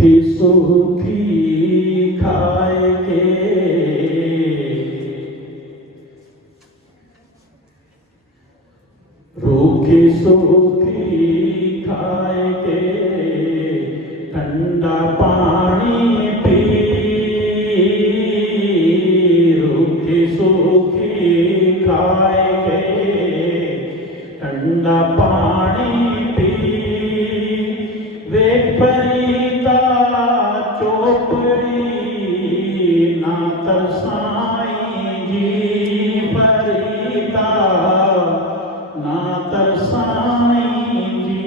रूखी सूखी खाए के रूखी सूखी खाए के ठंडा पानी पी रूखी सूखी खाए के ठंडा पानी पी वे फरीदा चोपड़ी ना तरसाई जी फरीदा ना तरसाई जी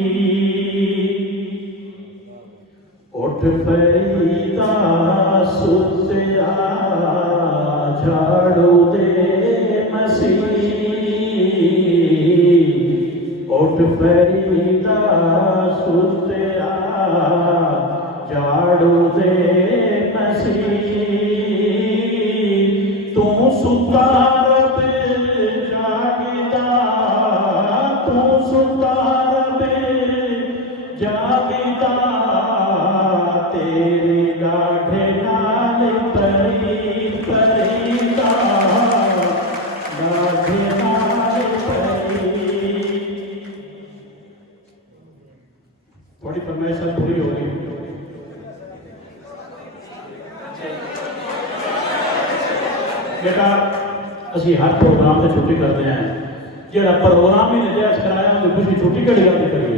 उठ फरीदा सुतिया झाड़ू दे मसीह उठ फरीदा सुतिया झाड़ू दे मसीह तू सुतार बिल जागदा तू सुतार बिल जागदा तेरे गाढ़े नाल परी फरीदा गाढ़े नाल परी थोड़ी फरमाइश पूरी हो गई बेटा ਅਸੀਂ हर प्रोग्राम से छुट्टी करते हैं जो प्रोग्राम ही नजायज कराया उन्हें कुछ छुट्टी कड़ी गल करी